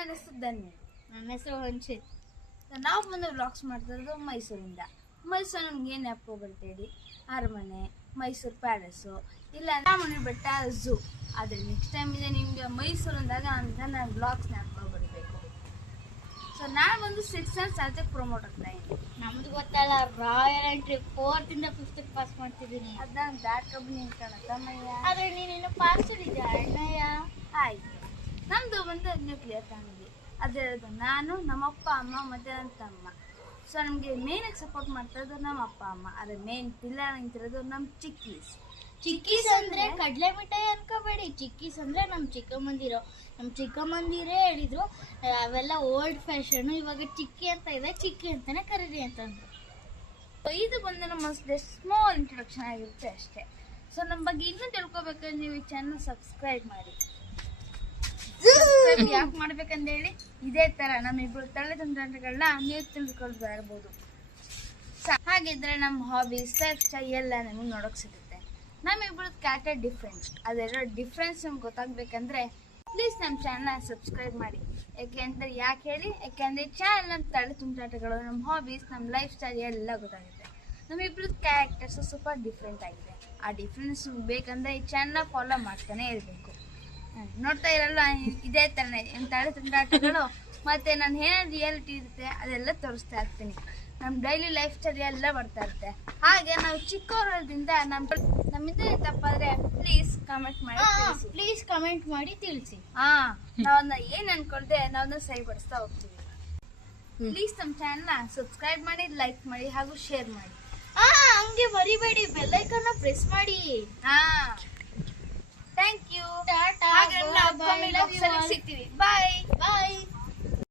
ನನ್ನ ಹೆಸರು ಧನ್ಯ. ನನ್ನ ಹೆಸರು ವಂಶಿತ್. ನಾವು ಬಂದು ವ್ಲಾಗ್ಸ್ ಮಾಡ್ತಾ ಇರೋದು ಮೈಸೂರಿಂದ. ಮೈಸೂರು ನಮ್ಗೆ ಏನು ನೆನಪು ಬರುತ್ತೆ ಹೇಳಿ? ಅರಮನೆ, ಮೈಸೂರು ಪ್ಯಾಲೇಸು, ಇಲ್ಲ ಚಾಮುಂಡಿ ಬೆಟ್ಟ, ಝೂ. ಆದರೆ ನೆಕ್ಸ್ಟ್ ಟೈಮ್ ಇದೆ ನಿಮಗೆ ಮೈಸೂರು ಅಂದಾಗ ನನ್ನ ವ್ಲಾಗ್ಸ್ ನೆನಪು ಬರಬೇಕು. ಸೊ ನಾನು ಬಂದು 6th and 7th ಪ್ರಮೋಟ್ ಆಗ್ತಾ ಇದ್ದೀನಿ. ನಮ್ದು ಗೊತ್ತಲ್ಲ, ರಾಯಲ್ ಎಂಟ್ರಿ 4th ಇಂದ 5th ಪಾಸ್ ಮಾಡ್ತಿದ್ದೀನಿ. ಅದನ್ನ ದಾಟ್ಕೊಬ್ಬ ನಿಂತ್ಕೊಳ್ಳೋದಮ್ಮಯ್ಯ. ಆದರೆ ನೀನೇನು ಪಾಸ್ ಇದೆ ಅಣ್ಣಯ್ಯ. ಆಯ್ತು, ನಮ್ಮದು ಬಂದು ನ್ಯೂಕ್ಲಿಯರ್ ಫ್ಯಾಮಿಲಿ. ಅದಿರೋದು ನಾನು, ನಮ್ಮಪ್ಪ ಅಮ್ಮ ಮತ್ತು ನನ್ನ ತಮ್ಮ. ಸೊ ನಮಗೆ ಮೇನಾಗಿ ಸಪೋರ್ಟ್ ಮಾಡ್ತಾ ಇರೋದು ನಮ್ಮ ಅಪ್ಪ ಅಮ್ಮ. ಆದರೆ ಮೇನ್ ಪಿಲ್ಲರ್ ನಿಂತಿರೋದು ನಮ್ಮ ಚಿಕ್ಕೀಸ್. ಚಿಕ್ಕೀಸ್ ಅಂದ್ರೆ ಕಡಲೆ ಮಿಠಾಯಿ ಅನ್ಕೋಬೇಡಿ. ಚಿಕ್ಕೀಸ್ ಅಂದ್ರೆ ನಮ್ಮ ಚಿಕ್ಕಮ್ಮಂದಿರೇ ಹೇಳಿದ್ರು ಅವೆಲ್ಲ ಓಲ್ಡ್ ಫ್ಯಾಷನ್, ಇವಾಗ ಚಿಕ್ಕಿ ಅಂತ ಇದೆ, ಚಿಕ್ಕಿ ಅಂತಾನೆ ಕರೀರಿ ಅಂತಂದ್ರು. ಇದು ಬಂದು ನಮ್ಮ ಸ್ಮಾಲ್ ಇಂಟ್ರೊಡಕ್ಷನ್ ಆಗಿರುತ್ತೆ ಅಷ್ಟೇ. ಸೊ ನಮ್ಮ ಬಗ್ಗೆ ಇನ್ನೂ ತಿಳ್ಕೊಬೇಕಂದ್ರೆ ನೀವು ಈ ಚಾನಲ್ ಸಬ್ಸ್ಕ್ರೈಬ್ ಮಾಡಿ. ಯಾಕೆ ಮಾಡ್ಬೇಕಂತ ಹೇಳಿ, ಇದೇ ತರ ನಮ್ಮಿಬ್ರು ತಳ್ಳೆ ತಂತ್ರಗಳನ್ನ ನೀವು ತಿಳ್ಕೊಳ್ತಾ ಇರ್ಬೋದು. ಹಾಗಿದ್ರೆ ನಮ್ಮ ಹಾಬೀಸ್, ಲೈಫ್ ಸ್ಟೈಲ್ ಎಲ್ಲ ನಮಗೆ ನೋಡೋಕೆ ಸಿಗುತ್ತೆ. ನಮ್ಮಿಬ್ರು ಕ್ಯಾಟರ್ ಡಿಫ್ರೆನ್ಸ್, ಅದೆಲ್ಲ ಡಿಫ್ರೆನ್ಸ್ ನಿಮ್ಗೆ ಗೊತ್ತಾಗ್ಬೇಕಂದ್ರೆ ಪ್ಲೀಸ್ ನಮ್ಮ ಚಾನಲ್ ಸಬ್ಸ್ಕ್ರೈಬ್ ಮಾಡಿ. ಯಾಕೆ ಹೇಳಿ? ಯಾಕೆಂದ್ರೆ ಚಾನಲ್ ನಮ್ಮ ತಳ್ಳೆ ತುಂಟಾಟಗಳು, ನಮ್ಮ ಹಾಬೀಸ್, ನಮ್ಮ ಲೈಫ್ ಸ್ಟೈಲ್ ಎಲ್ಲ ಗೊತ್ತಾಗುತ್ತೆ. ನಮ್ಮಿಬ್ರು ಕ್ಯಾರೆಕ್ಟರ್ಸ್ ಸ್ವಲ್ಪ ಡಿಫ್ರೆಂಟ್ ಆಗಿದೆ. ಆ ಡಿಫ್ರೆನ್ಸ್ ಬೇಕಂದ್ರೆ ಈ ಚಾನಲ್ ಫಾಲೋ ಮಾಡ್ತಾನೆ ಇರಬೇಕು. ನೋಡ್ತಾ ಇರಲ್ಲ, ಇದೇ ಥರನೇ ತಳ್ಳೆ ತುಂಟಾಟಗಳು ಮತ್ತು ನಾನು ಏನೇನು ರಿಯಾಲಿಟಿ ಇರುತ್ತೆ ಅದೆಲ್ಲ ತೋರಿಸ್ತಾ ಇರ್ತೀನಿ. ನಮ್ಮ ಡೈಲಿ ಲೈಫ್ ಸ್ಟೈಲ್ ಎಲ್ಲ ಬರ್ತಾ ಇರುತ್ತೆ. ಹಾಗೆ ನಾವು ಚಿಕ್ಕವರದಿಂದ ನಮ್ಮಿಂದ ತಪ್ಪಾದರೆ ಪ್ಲೀಸ್ ಕಮೆಂಟ್ ಮಾಡಿ ತಿಳಿಸಿ. ನಾವನ್ನ ಏನು ಅನ್ಕೊಳ್ದೆ ನಾವನ್ನ ಸರಿಪಡಿಸ್ತಾ ಹೋಗ್ತೀವಿ. ಪ್ಲೀಸ್ ನಮ್ಮ ಚಾನಲ್ನ ಸಬ್ಸ್ಕ್ರೈಬ್ ಮಾಡಿ, ಲೈಕ್ ಮಾಡಿ ಹಾಗೂ ಶೇರ್ ಮಾಡಿ. ಹಂಗೆ ಮರಿಬೇಡಿ, ಬೆಲ್ ಐಕಾನ್ ಪ್ರೆಸ್ ಮಾಡಿ. Thank you. ಟಾಟಾ, ಸಿಗ್ತೀವಿ. ಬಾಯ್.